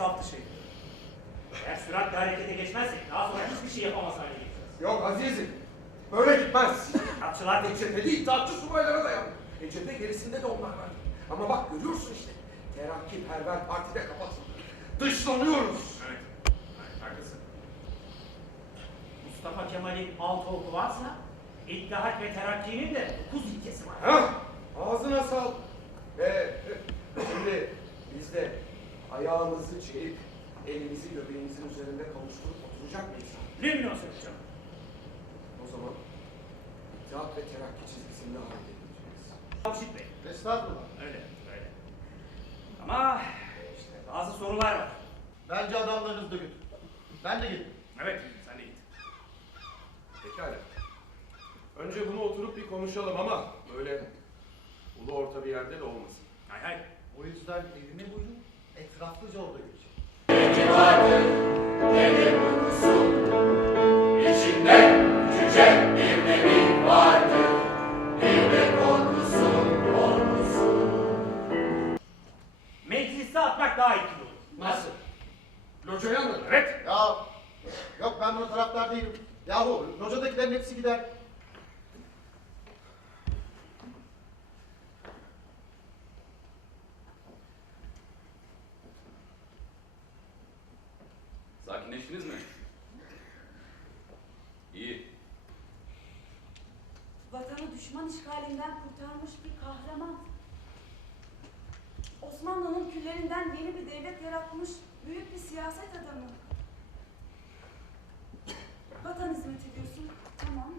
Kadir Bey. Tek tek saf dışı. Eğer süratle harekete geçmezsek daha sonra hiçbir şey yapamaz hale geleceğiz. Yok azizim. Böyle gitmez. Atçılar da Cephede iddiatçı subaylara dayandı. E cephe gerisinde de onlar var. Ama bak görüyorsun işte. Terakki perver partide kapatıldı. Dışlanıyoruz. Evet. evet haklısın. Mustafa Kemal'in altı oku varsa İttihat ve Terakki'nin de dokuz ilkesi var. Ha? Ağzına sal. Ve e, şimdi biz de ayağımızı çekip elimizi göbeğimizin üzerinde kavuşturup oturacak mıyız? Ne münasebet canım? O zaman İttihat ve Terakki çizgisinde hareket edeceğiz. Avşit Bey. Estağfurullah. Öyle, öyle. Ama işte bazı sorular var. Bence adamlarınızı da götür. Ben de gittim. Evet, sen de git. Pekala. Önce bunu oturup bir konuşalım ama böyle ulu orta bir yerde de olmasın. Hay hay. O yüzden evimi buyurun. Etraflıca göreceğim. Peki vardır nedir uykusu? İçinde cüce bir nevi vardır. Bir de korkusu, korkusu. Mecliste atmak daha etkili olur. Nasıl? Locaya mı? Evet. Ya yok ben buna taraftar değilim. Yahu locadakilerin hepsi gider. Sakinleştiniz mi? İyi. Vatanı düşman işgalinden kurtarmış bir kahraman. Osmanlı'nın küllerinden yeni bir devlet yaratmış büyük bir siyaset adamı. Vatan hizmet ediyorsun, tamam.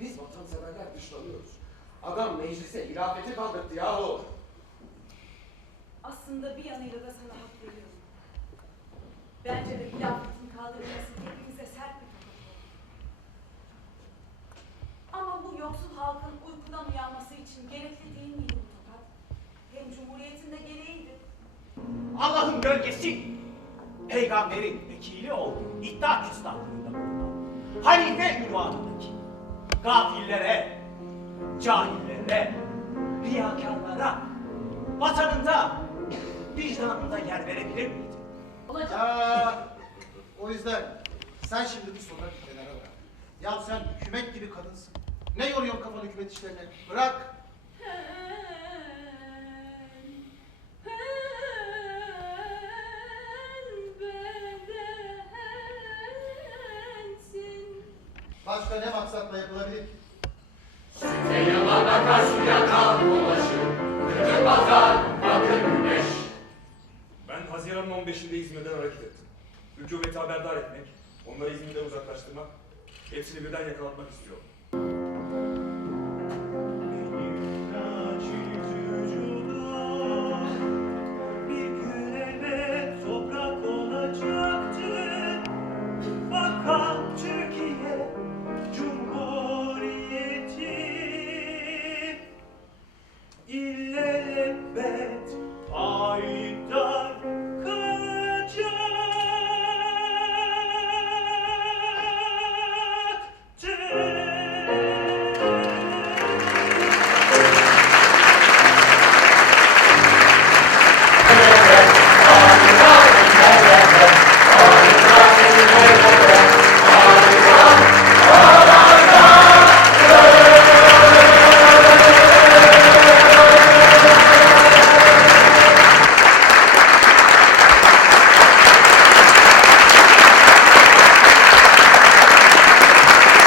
Biz vatanseverler dışlanıyoruz. Adam meclise hilafeti kaldırdı yahu. Aslında bir yanıyla da sana hak veriyorum. Bence de hilafetin Allah'ın gölgesi, peygamberin vekili olduğu iddia küstahlığında bulunan halife ünvanındaki gafillere, cahillere, riyakarlara, vatanında, vicdanında yer verebilir miydi? Ya o yüzden sen şimdi bu soruları bir kenara bırak. Ya sen hükümet gibi kadınsın. Ne yoruyorsun kafanı hükümet işlerine? Bırak. Başka ne maksatla yapılabilir ki? Site yılana karşı yakan ulaşır. Kıtır pazar, bakır güneş. Ben Haziran'ın 15'inde İzmir'den hareket ettim. Hükümeti haberdar etmek, onları İzmir'den uzaklaştırmak, hepsini birden yakalatmak istiyorum.